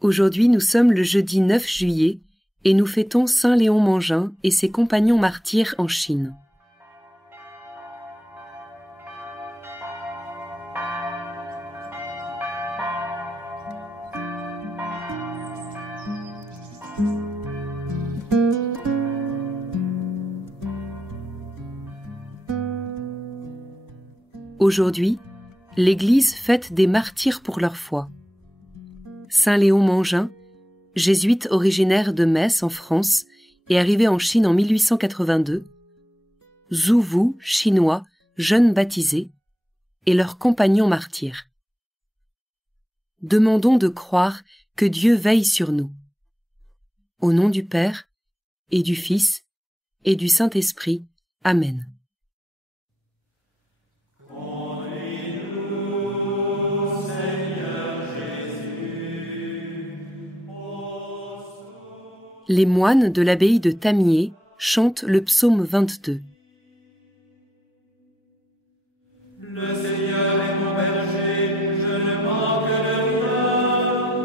Aujourd'hui, nous sommes le jeudi 9 juillet et nous fêtons Saint Léon Mangin et ses compagnons martyrs en Chine. Aujourd'hui, l'Église fête des martyrs pour leur foi. Saint Léon Mangin, jésuite originaire de Metz en France et arrivé en Chine en 1882, Zhu Wu, chinois, jeune baptisé, et leurs compagnons martyrs. Demandons de croire que Dieu veille sur nous. Au nom du Père, et du Fils, et du Saint-Esprit. Amen. Les moines de l'abbaye de Tamier chantent le psaume 22. Le Seigneur est mon berger, je ne manque de rien.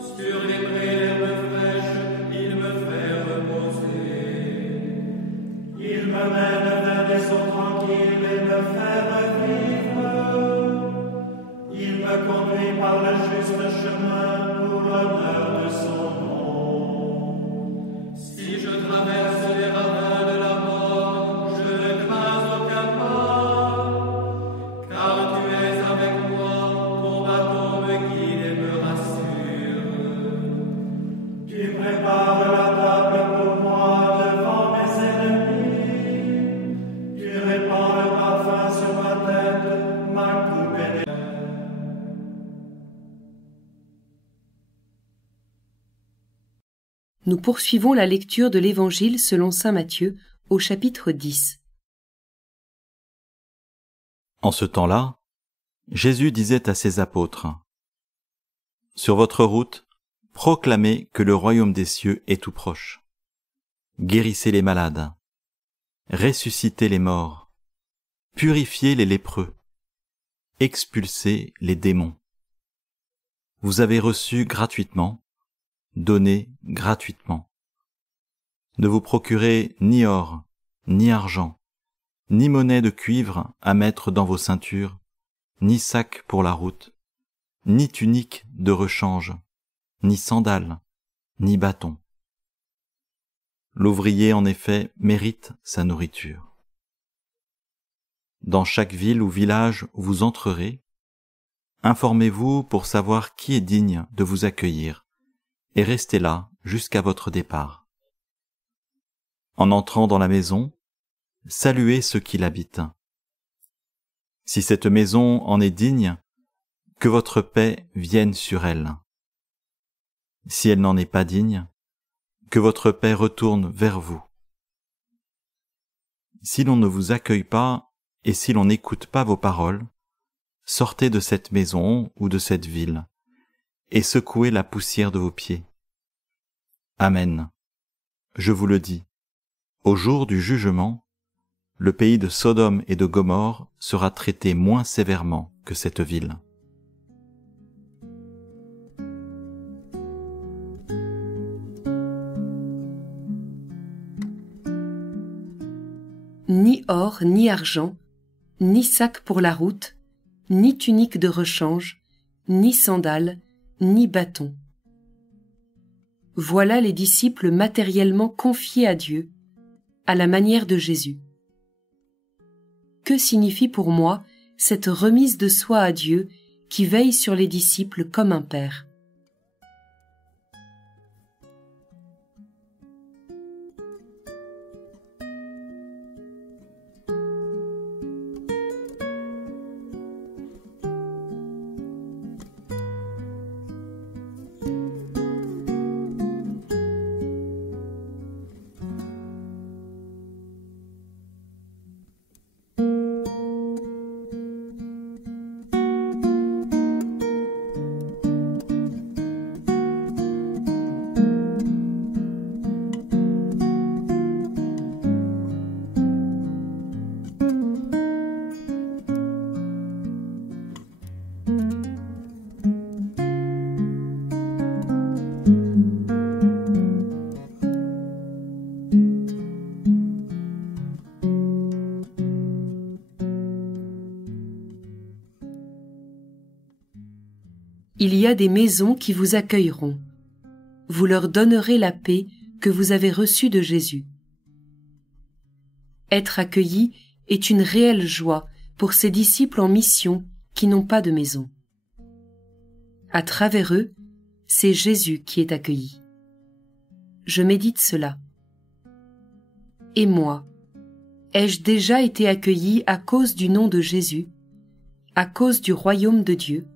Sur les prés d'herbes fraîches, il me fait reposer. Il me mène vers des eaux tranquilles et me fait revivre. Il me conduit par le juste chemin pour l'honneur de son nom. Si je traverse les ravins de la mort, je ne crains aucun mal, car tu es avec moi, ton bâton me guide et me rassure. Tu prépares la table pour moi devant mes ennemis. Tu répands le parfum sur ma tête, ma coupe est pleine. Nous poursuivons la lecture de l'Évangile selon saint Matthieu au chapitre 10. En ce temps-là, Jésus disait à ses apôtres : « Sur votre route, proclamez que le royaume des cieux est tout proche. Guérissez les malades, ressuscitez les morts, purifiez les lépreux, expulsez les démons. Vous avez reçu gratuitement, donnez gratuitement. Ne vous procurez ni or, ni argent, ni monnaie de cuivre à mettre dans vos ceintures, ni sac pour la route, ni tunique de rechange, ni sandales, ni bâton. L'ouvrier, en effet, mérite sa nourriture. Dans chaque ville ou village où vous entrerez, informez-vous pour savoir qui est digne de vous accueillir, et restez là jusqu'à votre départ. En entrant dans la maison, saluez ceux qui l'habitent. Si cette maison en est digne, que votre paix vienne sur elle. Si elle n'en est pas digne, que votre paix retourne vers vous. Si l'on ne vous accueille pas et si l'on n'écoute pas vos paroles, sortez de cette maison ou de cette ville et secouez la poussière de vos pieds. Amen. Je vous le dis, au jour du jugement, le pays de Sodome et de Gomorrhe sera traité moins sévèrement que cette ville. Ni or, ni argent, ni sac pour la route, ni tunique de rechange, ni sandales, ni bâton. Voilà les disciples matériellement confiés à Dieu, à la manière de Jésus. Que signifie pour moi cette remise de soi à Dieu qui veille sur les disciples comme un père ? Il y a des maisons qui vous accueilleront. Vous leur donnerez la paix que vous avez reçue de Jésus. Être accueilli est une réelle joie pour ces disciples en mission qui n'ont pas de maison. À travers eux, c'est Jésus qui est accueilli. Je médite cela. Et moi, ai-je déjà été accueilli à cause du nom de Jésus, à cause du royaume de Dieu?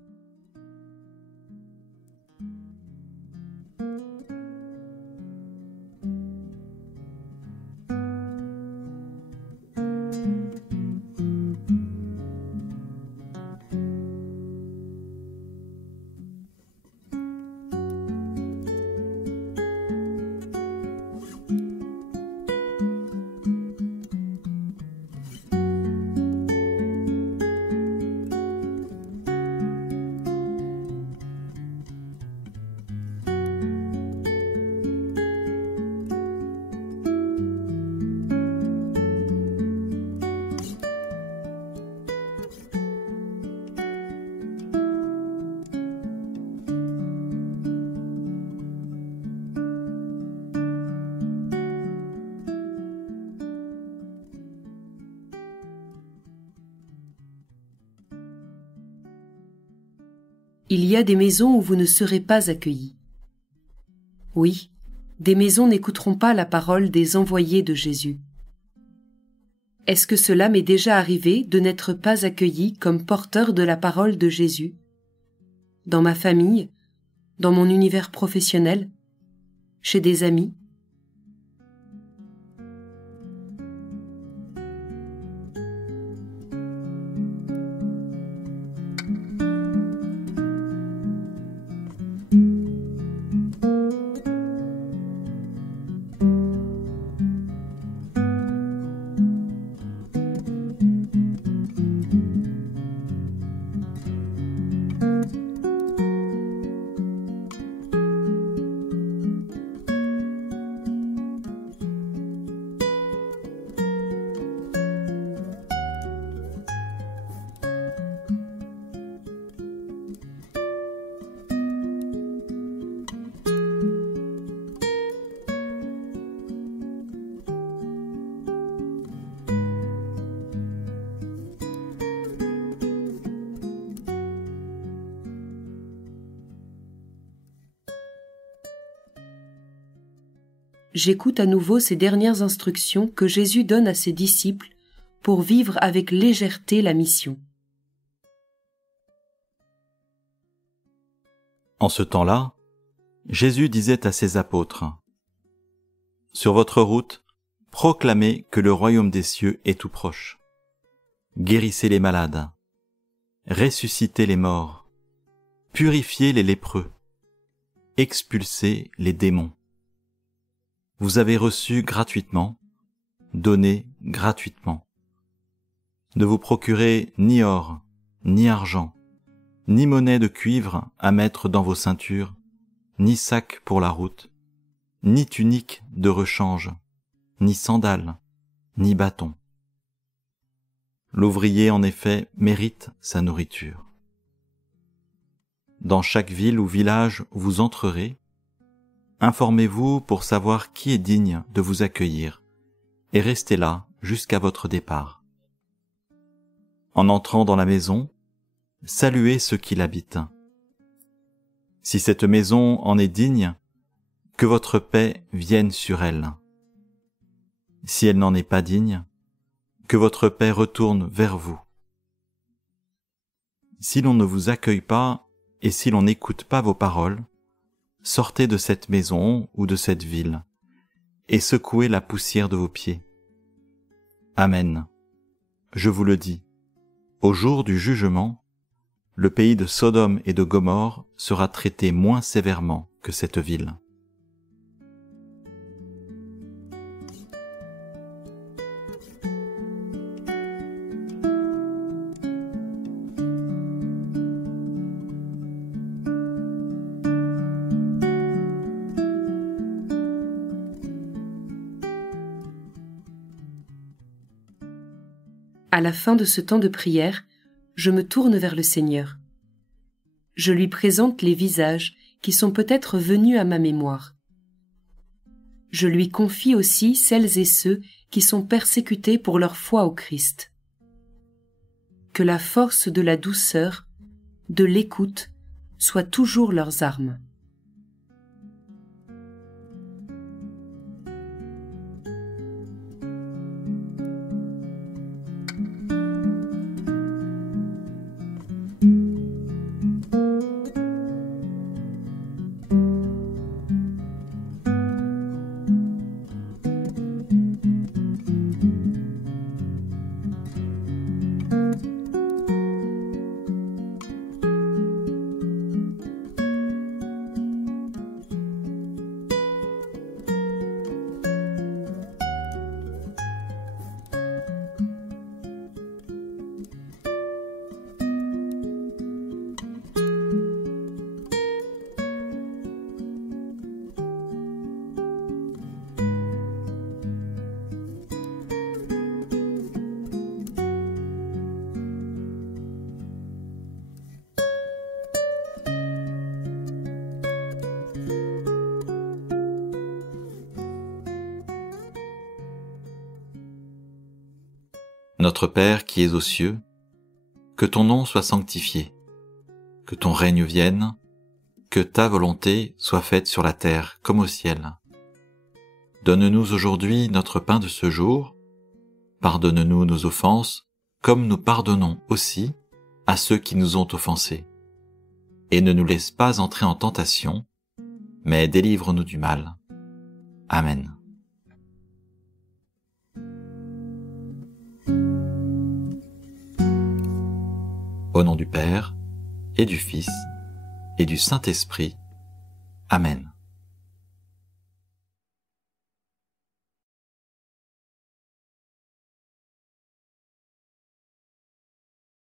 Il y a des maisons où vous ne serez pas accueillis. Oui, des maisons n'écouteront pas la parole des envoyés de Jésus. Est-ce que cela m'est déjà arrivé de n'être pas accueilli comme porteur de la parole de Jésus? Dans ma famille, dans mon univers professionnel, chez des amis? J'écoute à nouveau ces dernières instructions que Jésus donne à ses disciples pour vivre avec légèreté la mission. En ce temps-là, Jésus disait à ses apôtres, « Sur votre route, proclamez que le royaume des cieux est tout proche. Guérissez les malades, ressuscitez les morts, purifiez les lépreux, expulsez les démons. Vous avez reçu gratuitement, donnez gratuitement. Ne vous procurez ni or, ni argent, ni monnaie de cuivre à mettre dans vos ceintures, ni sac pour la route, ni tunique de rechange, ni sandales, ni bâton. L'ouvrier, en effet, mérite sa nourriture. Dans chaque ville ou village où vous entrerez, informez-vous pour savoir qui est digne de vous accueillir et restez là jusqu'à votre départ. En entrant dans la maison, saluez ceux qui l'habitent. Si cette maison en est digne, que votre paix vienne sur elle. Si elle n'en est pas digne, que votre paix retourne vers vous. Si l'on ne vous accueille pas et si l'on n'écoute pas vos paroles, sortez de cette maison ou de cette ville et secouez la poussière de vos pieds. Amen. Je vous le dis, au jour du jugement, le pays de Sodome et de Gomorrhe sera traité moins sévèrement que cette ville. À la fin de ce temps de prière, je me tourne vers le Seigneur. je lui présente les visages qui sont peut-être venus à ma mémoire. Je lui confie aussi celles et ceux qui sont persécutés pour leur foi au Christ. Que la force de la douceur, de l'écoute, soit toujours leurs armes. Notre Père qui es aux cieux, que ton nom soit sanctifié, que ton règne vienne, que ta volonté soit faite sur la terre comme au ciel. Donne-nous aujourd'hui notre pain de ce jour, pardonne-nous nos offenses, comme nous pardonnons aussi à ceux qui nous ont offensés. Et ne nous laisse pas entrer en tentation, mais délivre-nous du mal. Amen. Au nom du Père, et du Fils, et du Saint-Esprit. Amen.